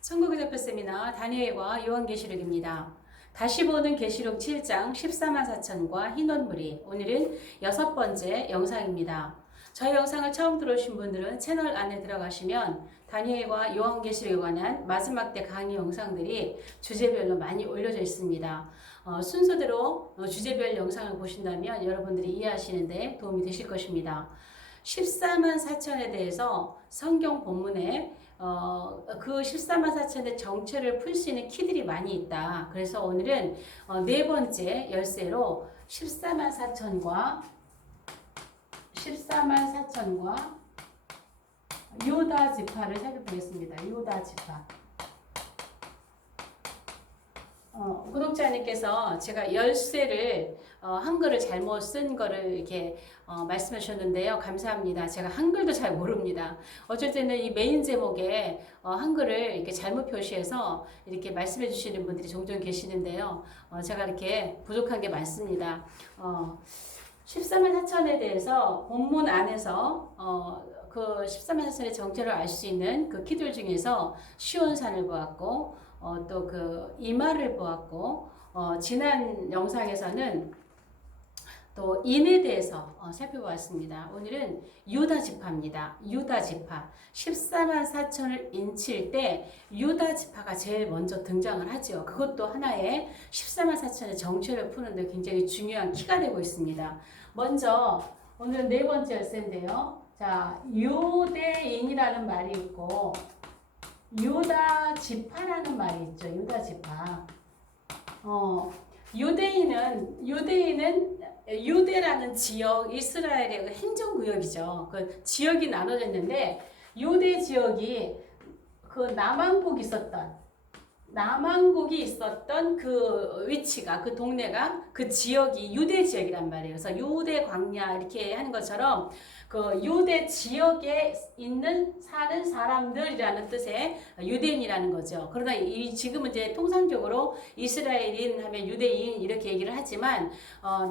천국의 대표 세미나 다니엘과 요한계시록입니다. 다시 보는 계시록 7장 14만 4천과 흰옷무리. 오늘은 6번째 영상입니다. 저희 영상을 처음 들어오신 분들은 채널 안에 들어가시면 다니엘과 요한계시록에 관한 마지막 때 강의 영상들이 주제별로 많이 올려져 있습니다. 순서대로 주제별 영상을 보신다면 여러분들이 이해하시는데 도움이 되실 것입니다. 14만 4천에 대해서 성경 본문에 그 14만 4천의 정체를 풀 수 있는 키들이 많이 있다. 그래서 오늘은 네 번째 열쇠로 14만 4천과 유다 지파를 살펴보겠습니다. 유다 지파. 구독자님께서 제가 열쇠를 한글을 잘못 쓴 거를 이렇게 말씀해 주셨는데요. 감사합니다. 제가 한글도 잘 모릅니다. 어쩔 때는 이 메인 제목에 한글을 이렇게 잘못 표시해서 이렇게 말씀해 주시는 분들이 종종 계시는데요. 제가 이렇게 부족한 게 많습니다. 14만 4천에 대해서 본문 안에서 그 14만 4천의 정체를 알 수 있는 그 키들 중에서 시온산을 보았고 또 그 이마를 보았고 지난 영상에서는 또 인에 대해서 살펴보았습니다. 오늘은 유다 지파입니다. 유다 지파 14만 4천을 인칠 때 유다 지파가 제일 먼저 등장을 하죠. 그것도 하나의 14만 4천의 정체를 푸는데 굉장히 중요한 키가 되고 있습니다. 먼저 오늘 네 번째 열쇠인데요. 자, 유대인이라는 말이 있고 유다 지파라는 말이 있죠. 유다 지파. 유대인은 유대라는 지역, 이스라엘의 그 행정구역이죠. 그 지역이 나눠져 있는데 유대 지역이 그 남왕국이 있었던 그 위치가, 그 동네가, 그 지역이 유대 지역이란 말이에요. 그래서 유대 광야 이렇게 하는 것처럼 그 유대 지역에 사는 사람들이라는 뜻의 유대인이라는 거죠. 그러나 지금은 이제 통상적으로 이스라엘인 하면 유대인 이렇게 얘기를 하지만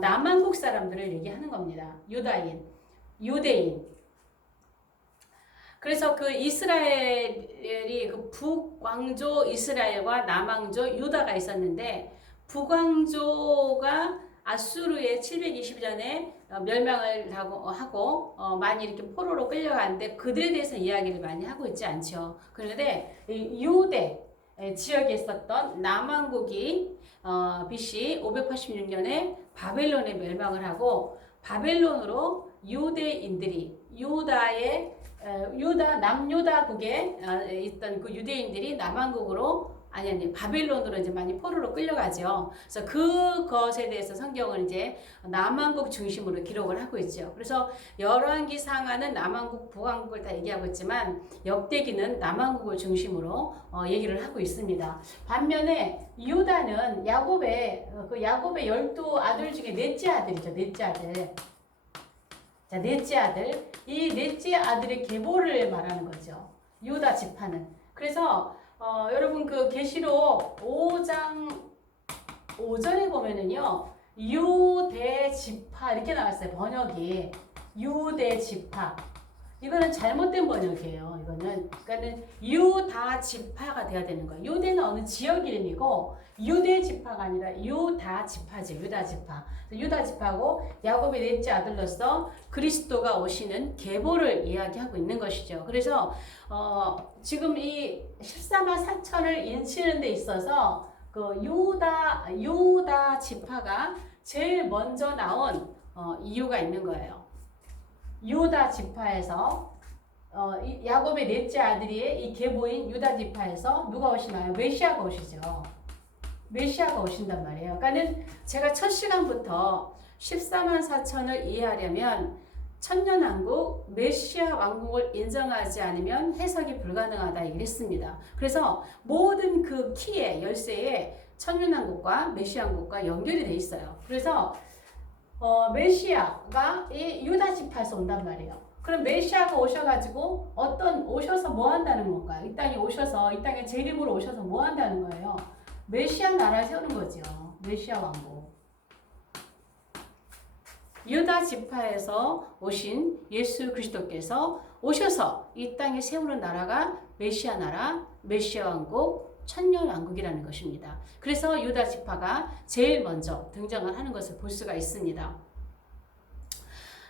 남왕국 사람들을 얘기하는 겁니다. 유대인. 그래서 그 이스라엘이 그 북왕조 이스라엘과 남왕조 유다가 있었는데 북왕조가 아수르의 720년에 멸망을 하고 많이 이렇게 포로로 끌려가는데 그들에 대해서 이야기를 많이 하고 있지 않죠. 그런데 유대 지역에 있었던 남왕국이 BC 586년에 바벨론에 멸망을 하고 바벨론으로 유대인들이 남유다국에 있던 그 유대인들이 남왕국으로 바벨론으로 이제 많이 포로로 끌려가죠. 그래서 그것에 대해서 성경은 이제 남왕국 중심으로 기록을 하고 있죠. 그래서 열왕기 상하는 남왕국, 북왕국을 다 얘기하고 있지만 역대기는 남왕국을 중심으로 얘기를 하고 있습니다. 반면에 유다는 야곱의 12아들 중에 넷째 아들이죠. 넷째 아들. 자, 넷째 아들. 이 넷째 아들의 계보를 말하는 거죠. 유다 지파는. 그래서 여러분 그 계시록 5장 5절에 보면은요. 유대 지파 이렇게 나왔어요. 번역이. 유대 지파. 이거는 잘못된 번역이에요. 그러니까는 유다 지파가 돼야 되는 거예요. 유대는 어느 지역 이름이고 유대 지파가 아니라 유다 지파지. 유다 지파. 유다 지파고 야곱의 넷째 아들로서 그리스도가 오시는 계보를 이야기하고 있는 것이죠. 그래서 지금 이 14만 4천을 인치는 데 있어서 그 유다 지파가 제일 먼저 나온 이유가 있는 거예요. 유다 지파에서 야곱의 넷째 아들이 이 계보인 유다 지파에서 누가 오시나요? 메시아가 오시죠. 메시아가 오신단 말이에요. 그러니까는 제가 첫 시간부터 14만 4천을 이해하려면 천년왕국 메시아 왕국을 인정하지 않으면 해석이 불가능하다 얘기를 했습니다. 그래서 모든 그 키에 열쇠에 천년왕국과 메시아왕국과 연결이 돼 있어요. 그래서 메시아가 이 유다 지파에서 온단 말이에요. 그럼 메시아가 오셔가지고 오셔서 뭐 한다는 건가요? 이 땅에 오셔서 이 땅에 재림으로 오셔서 뭐 한다는 거예요? 메시아 나라 세우는 거죠. 메시아 왕국. 유다 지파에서 오신 예수 그리스도께서 오셔서 이 땅에 세우는 나라가 메시아 나라, 메시아 왕국, 천년 왕국이라는 것입니다. 그래서 유다 지파가 제일 먼저 등장을 하는 것을 볼 수가 있습니다.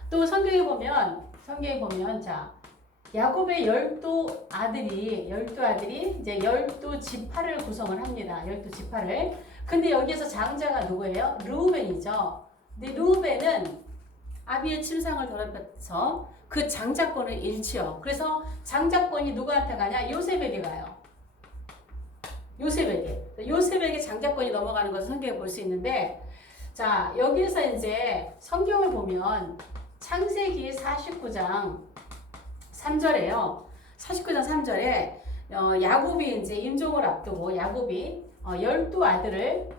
또 성경에 보면 자 야곱의 12아들이 이제 12지파를 구성을 합니다. 12지파를. 근데 여기에서 장자가 누구예요? 르우벤이죠. 근데 르우벤은 아비의 침상을 더럽혀서 그 장자권을 잃지요. 그래서 장자권이 누구한테 가냐? 요셉에게 가요. 요셉에게 장자권이 넘어가는 것을 성경에 볼 수 있는데, 자, 여기에서 이제 성경을 보면 창세기 49장 3절에요. 49장 3절에 야곱이 이제 임종을 앞두고 야곱이 12아들을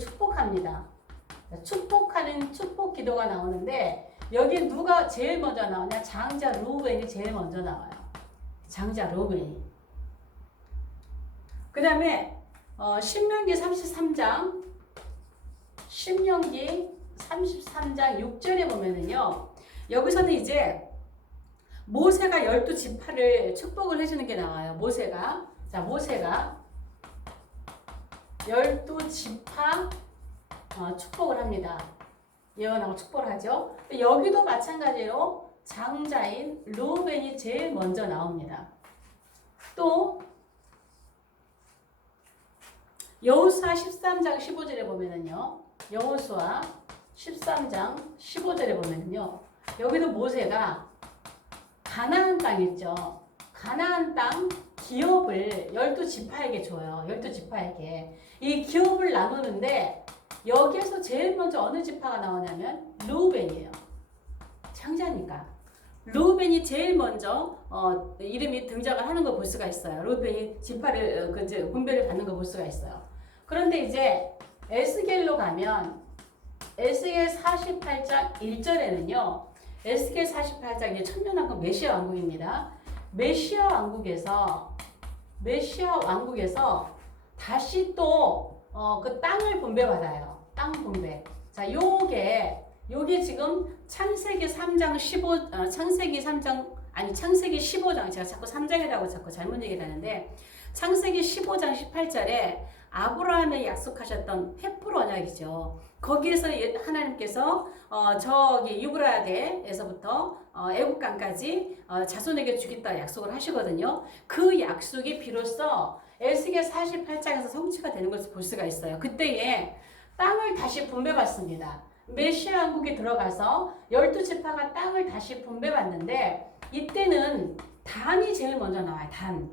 축복합니다. 축복하는 축복 기도가 나오는데 여기 누가 제일 먼저 나오냐? 장자 르우벤이 제일 먼저 나와요. 장자 르우벤이. 그 다음에 신명기 33장 6절에 보면은요. 여기서는 이제 모세가 12지파를 축복을 해주는 게 나와요. 모세가 12지파 축복을 합니다. 예언하고 축복을 하죠. 여기도 마찬가지로 장자인 르우벤이 제일 먼저 나옵니다. 또 여호수아 13장 15절에 보면은요. 여호수아 13장 15절에 보면은요. 여기도 모세가 가나안 땅 있죠. 가나안 땅 기업을 12지파에게 줘요. 12지파에게. 이 기업을 나누는데 여기에서 제일 먼저 어느 지파가 나오냐면 르우벤이에요. 장자니까. 르우벤이 제일 먼저 이름이 등장을 하는 걸 볼 수가 있어요. 르우벤이 지파를 분배를 받는 걸 볼 수가 있어요. 그런데 이제 에스겔로 가면 에스겔 48장 1절에는요. 에스겔 48장 이제 천년왕국 메시아 왕국입니다. 메시아 왕국에서 다시 또 그 땅을 분배받아요. 땅 분배. 자, 요게 지금 창세기 15장 제가 자꾸 3장이라고 자꾸 잘못 얘기를 하는데 창세기 15장 18절에 아브라함에 약속하셨던 횃불 언약이죠. 거기에서 하나님께서 저기 유브라데에서부터 애국강까지 자손에게 주겠다 약속을 하시거든요. 그 약속이 비로소 에스겔 48장에서 성취가 되는 것을 볼 수가 있어요. 그때에 땅을 다시 분배받습니다. 메시아 왕국에 들어가서 12지파가 땅을 다시 분배받는데 이때는 단이 제일 먼저 나와요. 단.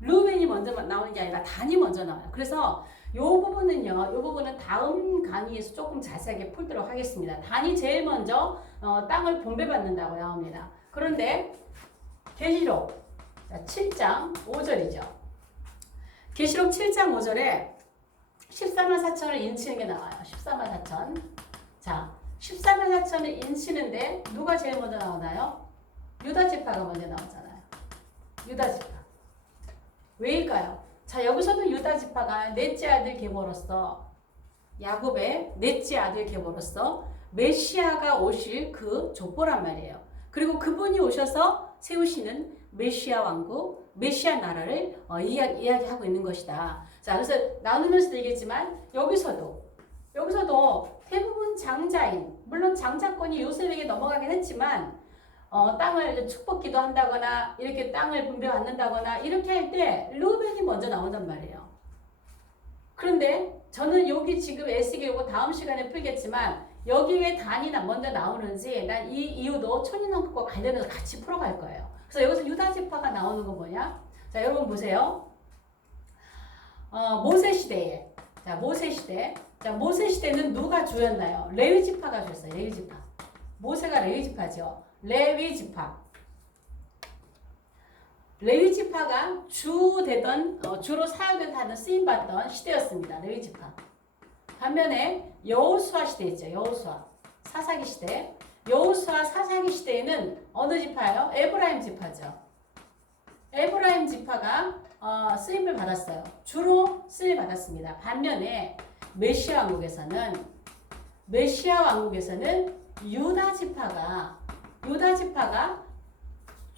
르우벤이 먼저 나오는 게 아니라 단이 먼저 나와요. 그래서 이 부분은 다음 강의에서 조금 자세하게 풀도록 하겠습니다. 단이 제일 먼저 땅을 분배받는다고 나옵니다. 그런데 계시록 7장 5절이죠. 계시록 7장 5절에 14만 4천을 인치는 게 나와요. 14만 4천. 자, 14만 4천을 인치는데 누가 제일 먼저 나오나요? 유다 지파가 먼저 나오잖아요. 유다 지파. 왜일까요? 자, 여기서도 유다 지파가 넷째 아들 계보로서 야곱의 넷째 아들 계보로서 메시아가 오실 그 족보란 말이에요. 그리고 그분이 오셔서 세우시는 메시아 왕국, 메시아 나라를 이야기하고 있는 것이다. 자, 그래서 나누면서 얘기했지만 여기서도 대부분 장자인, 물론 장자권이 요셉에게 넘어가긴 했지만 땅을 축복기도 한다거나 이렇게 땅을 분배받는다거나 이렇게 할 때 르우벤이 먼저 나온단 말이에요. 그런데 저는 여기 지금 에스겔고 다음 시간에 풀겠지만 여기 왜 단이 먼저 나오는지 난 이 이유도 천인왕국과 관련해서 같이 풀어갈 거예요. 그래서 여기서 유다 지파가 나오는 거 뭐냐? 자, 여러분 보세요. 모세 시대에 모세 시대는 누가 주였나요? 레위 지파가 주였어요. 레위 지파. 모세가 레위 지파죠. 레위 지파가 주로 사역을 쓰임받던 시대였습니다. 레위 지파. 반면에 여호수아 시대 있죠. 여호수아 사사기 시대. 여호수아 사사기 시대에는 어느 지파예요? 에브라임 지파죠. 에브라임 지파가 쓰임을 받았어요. 주로 쓰임 받았습니다. 반면에 메시아 왕국에서는 유다 지파가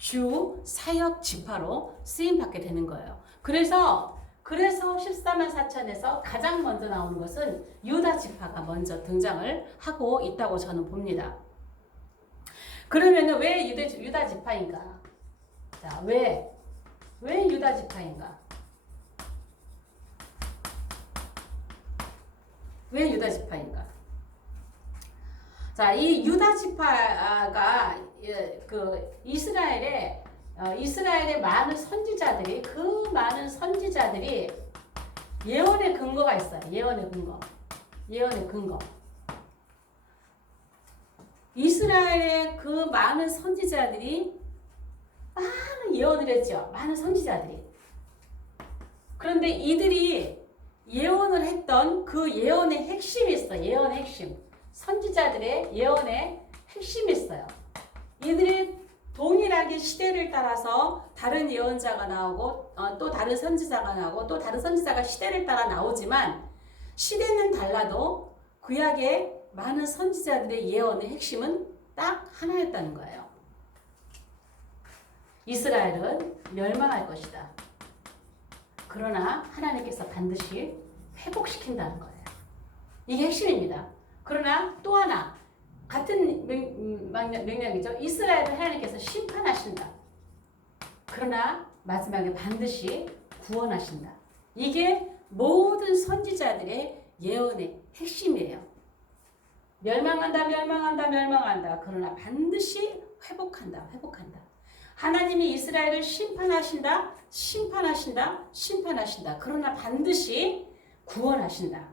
주 사역 지파로 쓰임 받게 되는 거예요. 그래서 14만 4천에서 가장 먼저 나오는 것은 유다 지파가 먼저 등장을 하고 있다고 저는 봅니다. 그러면 왜 유다 지파인가? 자, 왜 유다 지파인가? 왜 유다 지파인가? 자, 이 유다 지파가 이스라엘의 많은 선지자들이 예언의 근거가 있어요. 예언의 근거. 이스라엘의 그 많은 선지자들이 많은 예언을 했죠. 많은 선지자들이. 그런데 이들이 예언을 했던 그 예언의 핵심이 있어요. 예언의 핵심. 선지자들의 예언의 핵심이 있어요. 이들이 동일하게 시대를 따라서 다른 예언자가 나오고 또 다른 선지자가 나오고 또 다른 선지자가 시대를 따라 나오지만 시대는 달라도 구약의 많은 선지자들의 예언의 핵심은 딱 하나였다는 거예요. 이스라엘은 멸망할 것이다. 그러나 하나님께서 반드시 회복시킨다는 거예요. 이게 핵심입니다. 그러나 또 하나 같은 맥락이죠. 이스라엘을 하나님께서 심판하신다. 그러나 마지막에 반드시 구원하신다. 이게 모든 선지자들의 예언의 핵심이에요. 멸망한다. 그러나 반드시 회복한다. 하나님이 이스라엘을 심판하신다. 그러나 반드시 구원하신다.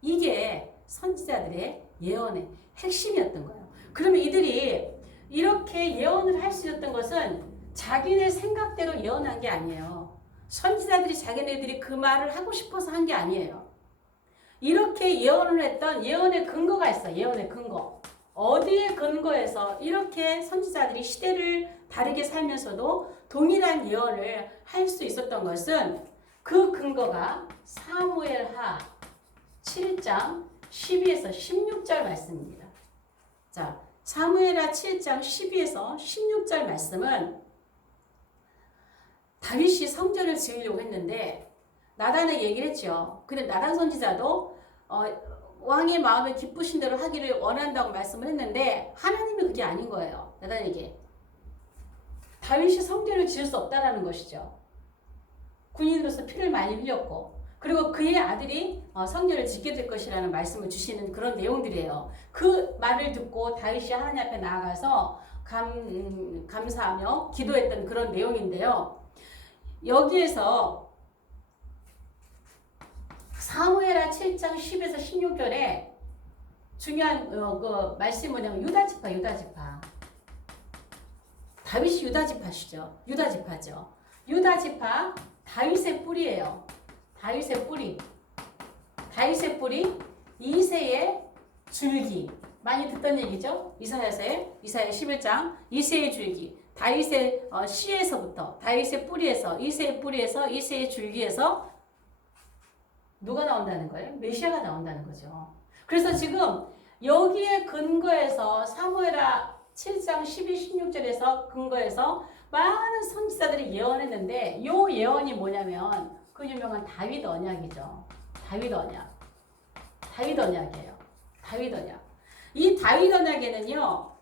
이게 선지자들의 예언의 핵심이었던 거예요. 그러면 이들이 이렇게 예언을 할 수 있었던 것은 자기네 생각대로 예언한 게 아니에요. 선지자들이 자기네들이 그 말을 하고 싶어서 한 게 아니에요. 이렇게 예언을 했던 예언의 근거가 있어요. 예언의 근거. 어디에 근거해서 이렇게 선지자들이 시대를 다르게 살면서도 동일한 예언을 할 수 있었던 것은 그 근거가 사무엘하 7장 12에서 16절 말씀입니다. 자, 사무엘하 7장 12에서 16절 말씀은 다윗이 성전을 지으려고 했는데 나단에게 얘기를 했죠. 근데 나단 선지자도 왕의 마음에 기쁘신 대로 하기를 원한다고 말씀을 했는데 하나님이 그게 아닌 거예요. 나단에게. 다윗이 성전을 지을 수 없다라는 것이죠. 군인으로서 피를 많이 흘렸고 그리고 그의 아들이 성전을 짓게 될 것이라는 말씀을 주시는 그런 내용들이에요. 그 말을 듣고 다윗이 하나님 앞에 나아가서 감사하며 기도했던 그런 내용인데요. 여기에서 사무엘하 7장 10에서 16절에 중요한 그 말씀이 뭐냐면 유다 지파. 다윗이 유다 지파죠. 유다 지파 다윗의 뿌리예요. 다윗의 뿌리 이새의 줄기. 많이 듣던 얘기죠. 이사야 11장 이새의 줄기. 다윗의 씨에서부터 다윗의 뿌리에서 이새의 줄기에서 누가 나온다는 거예요? 메시아가 나온다는 거죠. 그래서 지금 여기에 근거해서 사무엘하 7장 12, 16절에서 근거해서 많은 선지자들이 예언했는데 이 예언이 뭐냐면 그 유명한 다윗 언약이죠. 다윗 언약이에요. 이 다윗 언약에는요.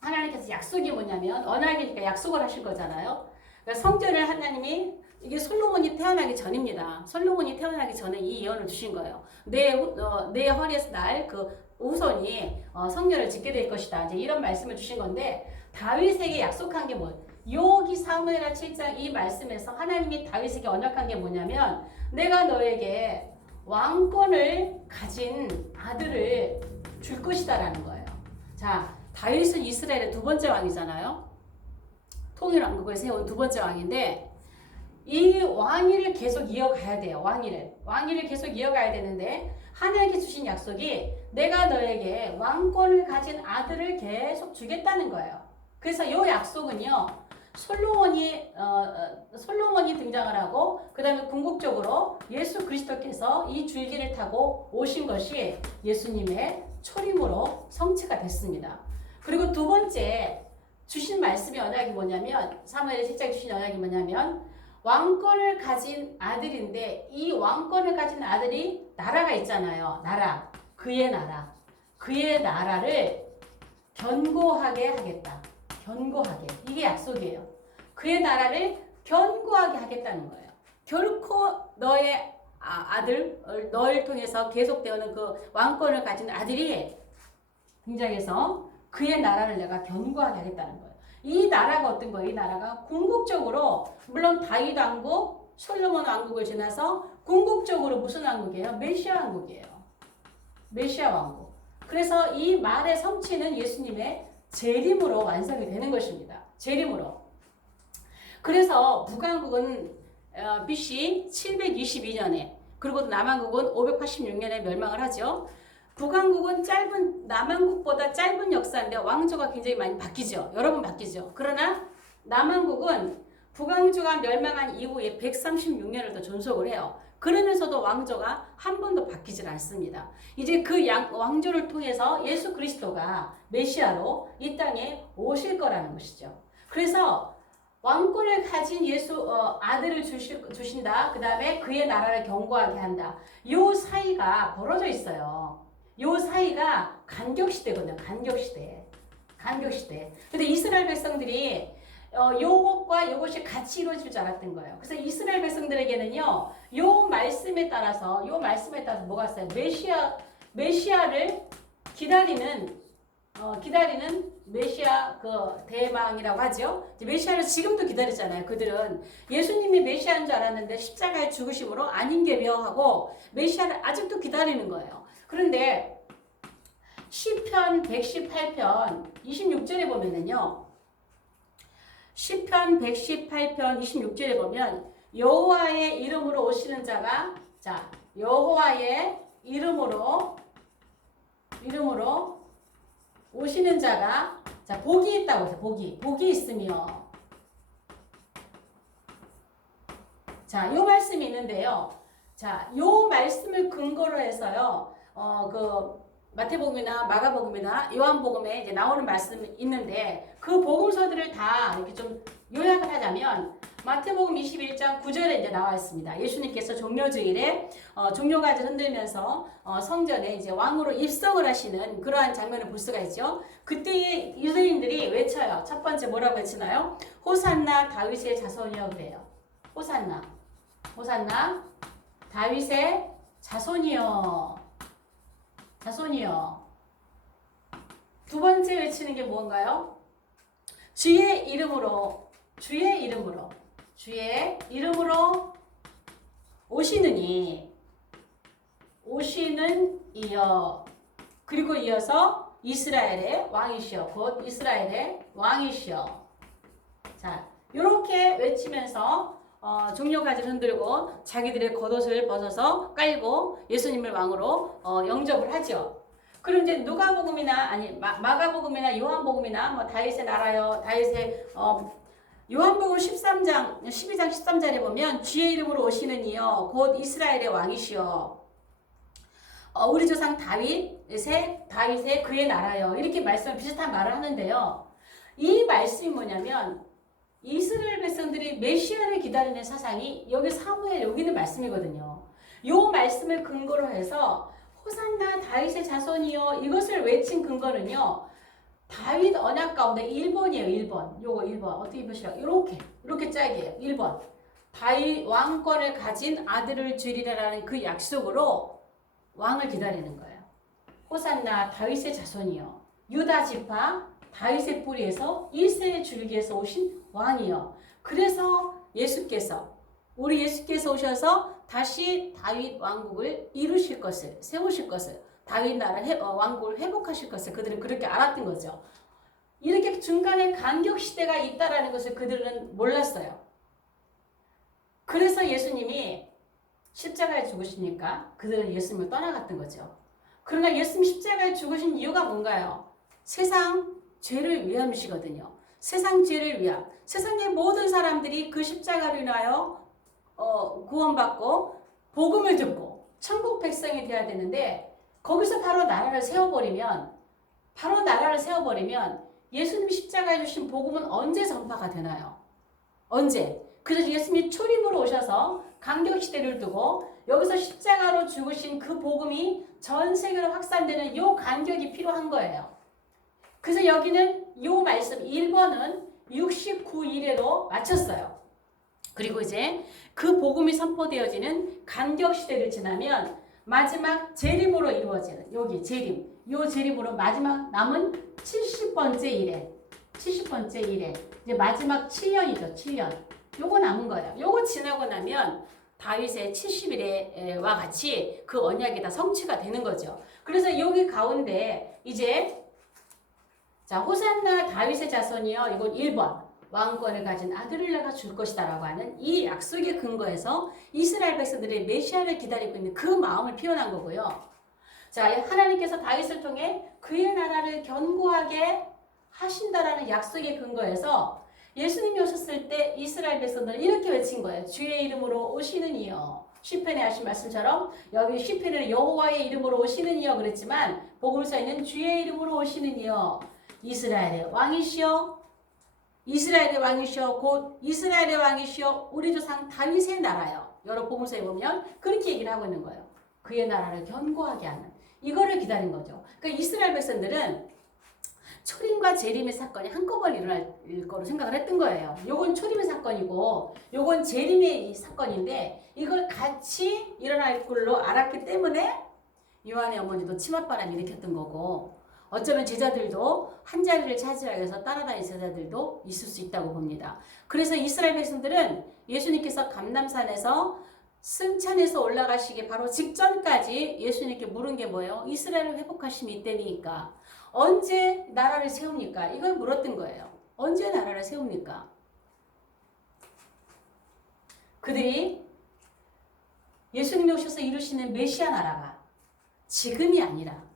하나님께서 약속이 뭐냐면 언약이니까 약속을 하실 거잖아요. 그러니까 성전을 하나님이 이게 솔로몬이 태어나기 전입니다. 솔로몬이 태어나기 전에 이 예언을 주신 거예요. 내 허리에서 날 그 후손이 성전을 짓게 될 것이다. 이제 이런 말씀을 주신 건데 다윗에게 약속한 게 뭐? 여기 사무엘하 7장 이 말씀에서 하나님이 다윗에게 언약한 게 뭐냐면 내가 너에게 왕권을 가진 아들을 줄 것이다라는 거예요. 자, 다윗은 이스라엘의 두 번째 왕이잖아요. 통일왕국을 세운 두 번째 왕인데 이 왕위를 계속 이어가야 돼요. 왕위를 계속 이어가야 되는데 하나님께 주신 약속이 내가 너에게 왕권을 가진 아들을 계속 주겠다는 거예요. 그래서 이 약속은요. 솔로몬이 등장을 하고 그 다음에 궁극적으로 예수 그리스도께서 이 줄기를 타고 오신 것이 예수님의 초림으로 성취가 됐습니다. 그리고 두 번째 주신 말씀의 언약이 뭐냐면 사무엘 7장 주신 언약이 뭐냐면 왕권을 가진 아들인데 이 왕권을 가진 아들이 나라가 있잖아요. 나라. 그의 나라. 그의 나라를 견고하게 하겠다. 견고하게. 이게 약속이에요. 그의 나라를 견고하게 하겠다는 거예요. 결코 너의 아들, 너를 통해서 계속되는 그 왕권을 가진 아들이 등장해서 그의 나라를 내가 견고하게 하겠다는 거예요. 이 나라가 어떤 거예요? 이 나라가 궁극적으로 물론 다윗 왕국, 솔로몬 왕국을 지나서 궁극적으로 무슨 왕국이에요? 메시아 왕국이에요. 메시아 왕국. 그래서 이 말의 성취는 예수님의 재림으로 완성이 되는 것입니다. 재림으로. 그래서 북왕국은 BC 722년에 그리고 남왕국은 586년에 멸망을 하죠. 북왕국은 남왕국보다 짧은 역사인데 왕조가 굉장히 많이 바뀌죠. 여러 번 바뀌죠. 그러나 남왕국은 북왕조가 멸망한 이후에 136년을 더 존속을 해요. 그러면서도 왕조가 한 번도 바뀌질 않습니다. 이제 그 왕조를 통해서 예수 그리스도가 메시아로 이 땅에 오실 거라는 것이죠. 그래서 왕권을 가진 아들을 주신다. 그 다음에 그의 나라를 견고하게 한다. 요 사이가 벌어져 있어요. 요 사이가 간격시대거든요. 간격시대. 근데 이스라엘 백성들이 요것과 요것이 같이 이루어질 줄 알았던 거예요. 그래서 이스라엘 백성들에게는요, 요 말씀에 따라서 뭐가 있어요? 메시아를 기다리는 메시아 그 대망이라고 하죠. 메시아를 지금도 기다리잖아요. 그들은 예수님이 메시아인 줄 알았는데 십자가의 죽으심으로 아닌 게 묘하고 메시아를 아직도 기다리는 거예요. 그런데 시편 118편 26절에 보면은요. 시편 118편 26절에 보면 여호와의 이름으로 오시는 자가 여호와의 이름으로 오시는 자가 복이 있다고 해서 복이 있으며 요 말씀이 있는데요. 요 말씀을 근거로 해서요. 마태복음이나 마가복음이나 요한복음에 이제 나오는 말씀이 있는데 그 복음서들을 다 이렇게 좀 요약을 하자면 마태복음 21장 9절에 이제 나와 있습니다. 예수님께서 종려주일에 종려가지를 흔들면서 성전에 이제 왕으로 입성을 하시는 그러한 장면을 볼 수가 있죠. 그때의 유대인들이 외쳐요. 첫 번째 뭐라고 외치나요? 호산나 다윗의 자손이여 그래요. 호산나 다윗의 자손이여. 두 번째 외치는 게 뭔가요? 주의 이름으로 오시는 이여. 그리고 이어서 이스라엘의 왕이시여. 곧 이스라엘의 왕이시여. 이렇게 외치면서 종려가지를 흔들고 자기들의 겉옷을 벗어서 깔고 예수님을 왕으로 영접을 하죠. 그럼 이제 누가복음이나 마가복음이나 요한복음이나 다윗의 나라여 요한복음 12장 13절에 보면 주의 이름으로 오시는 이여 곧 이스라엘의 왕이시여 우리 조상 다윗의 그의 나라여 이렇게 비슷한 말을 하는데요. 이 말씀이 뭐냐면 이스라엘 백성들이 메시아를 기다리는 사상이 여기 사무엘 여기 있는 말씀이거든요. 요 말씀을 근거로 해서 호산나 다윗의 자손이여 이것을 외친 근거는요. 다윗 언약 가운데 1번이에요. 1번. 요거 1번. 어떻게 보시라고? 이렇게 짝이에요. 1번. 다윗 왕권을 가진 아들을 주리라라는 그 약속으로 왕을 기다리는 거예요. 호산나 다윗의 자손이여 유다 지파 다윗의 뿌리에서 일세의 줄기에서 오신 왕이요. 그래서 우리 예수께서 오셔서 다시 다윗 왕국을 이루실 것을, 세우실 것을, 다윗 나라 왕국을 회복하실 것을 그들은 그렇게 알았던 거죠. 이렇게 중간에 간격 시대가 있다라는 것을 그들은 몰랐어요. 그래서 예수님이 십자가에 죽으시니까 그들은 예수님을 떠나갔던 거죠. 그러나 예수님 십자가에 죽으신 이유가 뭔가요? 세상 죄를 위함이시거든요. 세상 죄를 위함. 세상의 모든 사람들이 그 십자가로 인하여 구원받고 복음을 듣고 천국 백성이 되어야 되는데 거기서 바로 나라를 세워버리면 예수님이 십자가에 주신 복음은 언제 전파가 되나요? 언제? 그래서 예수님이 초림으로 오셔서 간격시대를 두고 여기서 십자가로 죽으신 그 복음이 전 세계로 확산되는 요 간격이 필요한 거예요. 그래서 여기는 요 말씀 1번은 69일에로 마쳤어요. 그리고 이제 그 복음이 선포되어지는 간격시대를 지나면 마지막 재림으로 이루어지는 여기 재림, 요 재림으로 마지막 남은 70번째 일에 이제 마지막 7년이죠. 7년. 요거 남은 거예요. 요거 지나고 나면 다윗의 70일에와 같이 그 언약이 다 성취가 되는 거죠. 그래서 여기 가운데 이제 자, 호산나 다윗의 자손이여, 이건 1번. 왕권을 가진 아들을 내가 줄 것이다 라고 하는 이 약속의 근거에서 이스라엘 백성들의 메시아를 기다리고 있는 그 마음을 표현한 거고요. 자, 하나님께서 다윗을 통해 그의 나라를 견고하게 하신다라는 약속의 근거에서 예수님이 오셨을 때 이스라엘 백성들은 이렇게 외친 거예요. 주의 이름으로 오시는 이여. 시편에 하신 말씀처럼 여기 시편에는 여호와의 이름으로 오시는 이여 그랬지만 복음서에는 주의 이름으로 오시는 이여. 이스라엘의 왕이시여, 이스라엘의 왕이시여, 곧 이스라엘의 왕이시여, 우리 조상 다윗의 나라요. 여러 복음서에 보면 그렇게 얘기를 하고 있는 거예요. 그의 나라를 견고하게 하는 이거를 기다린 거죠. 그러니까 이스라엘 백성들은 초림과 재림의 사건이 한꺼번에 일어날 거로 생각을 했던 거예요. 요건 초림의 사건이고 요건 재림의 사건인데 이걸 같이 일어날 걸로 알았기 때문에 요한의 어머니도 치맛바람 일으켰던 거고 어쩌면 제자들도 한 자리를 차지하기 위해서 따라다니는 제자들도 있을 수 있다고 봅니다. 그래서 이스라엘 백성들은 예수님께서 감람산에서 승천해서 올라가시기 바로 직전까지 예수님께 물은 게 뭐예요? 이스라엘을 회복하심이 이때니까 언제 나라를 세웁니까? 이걸 물었던 거예요. 언제 나라를 세웁니까? 그들이 예수님이 오셔서 이루시는 메시아 나라가 지금이 아니라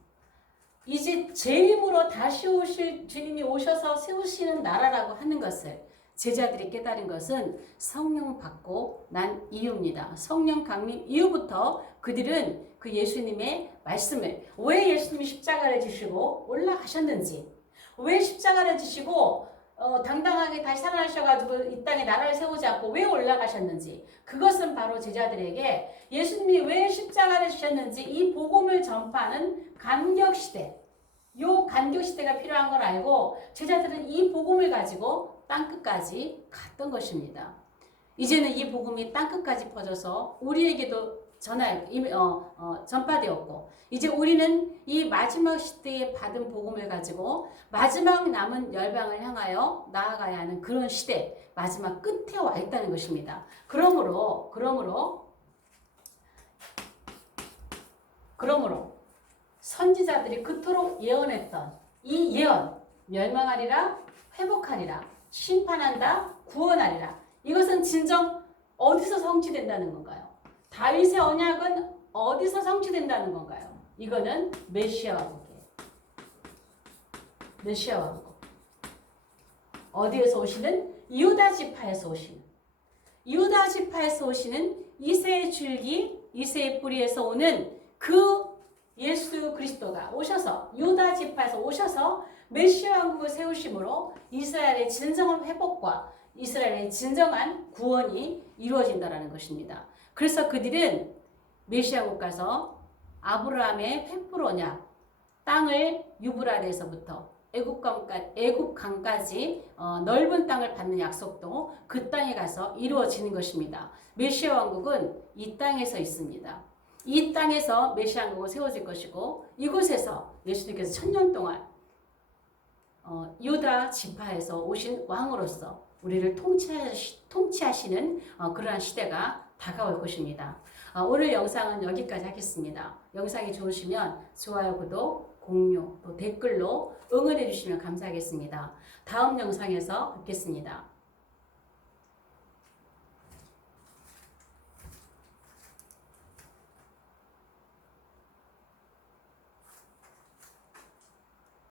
이제 재림으로 다시 오실 주님이 오셔서 세우시는 나라라고 하는 것을 제자들이 깨달은 것은 성령 받고 난 이후입니다. 성령 강림 이후부터 그들은 그 예수님의 말씀을 왜 예수님이 십자가를 지시고 올라가셨는지 왜 십자가를 지시고 당당하게 다시 살아나셔가지고 이 땅에 나라를 세우지 않고 왜 올라가셨는지 그것은 바로 제자들에게 예수님이 왜 십자가를 지셨는지 이 복음을 전파하는 간격시대 요 간격시대가 필요한 걸 알고 제자들은 이 복음을 가지고 땅끝까지 갔던 것입니다. 이제는 이 복음이 땅끝까지 퍼져서 우리에게도 전파되었고 이제 우리는 이 마지막 시대에 받은 복음을 가지고 마지막 남은 열방을 향하여 나아가야 하는 그런 시대 마지막 끝에 와 있다는 것입니다. 그러므로 선지자들이 그토록 예언했던 이 예언 멸망하리라 회복하리라 심판한다 구원하리라 이것은 진정 어디서 성취된다는 건가요? 다윗의 언약은 어디서 성취된다는 건가요? 이거는 메시아 왕국이에요. 메시아 왕국. 어디에서 오시는? 유다 지파에서 오시는. 유다 지파에서 오시는 이새의 줄기, 이새의 뿌리에서 오는 그 예수 그리스도가 오셔서 유다 지파에서 오셔서 메시아 왕국을 세우심으로 이스라엘의 진정한 회복과 이스라엘의 진정한 구원이 이루어진다는 것입니다. 그래서 그들은 메시아국 가서 아브라함의 횃불 언약 땅을 유브라데에서부터 애굽강까지 넓은 땅을 받는 약속도 그 땅에 가서 이루어지는 것입니다. 메시아 왕국은 이 땅에서 있습니다. 이 땅에서 메시아 왕국은 세워질 것이고 이곳에서 예수님께서 1000년 동안 유다 지파에서 오신 왕으로서 우리를 통치하시는 그러한 시대가 다가올 것입니다. 오늘 영상은 여기까지 하겠습니다. 영상이 좋으시면 좋아요, 구독, 공유, 또 댓글로 응원해 주시면 감사하겠습니다. 다음 영상에서 뵙겠습니다.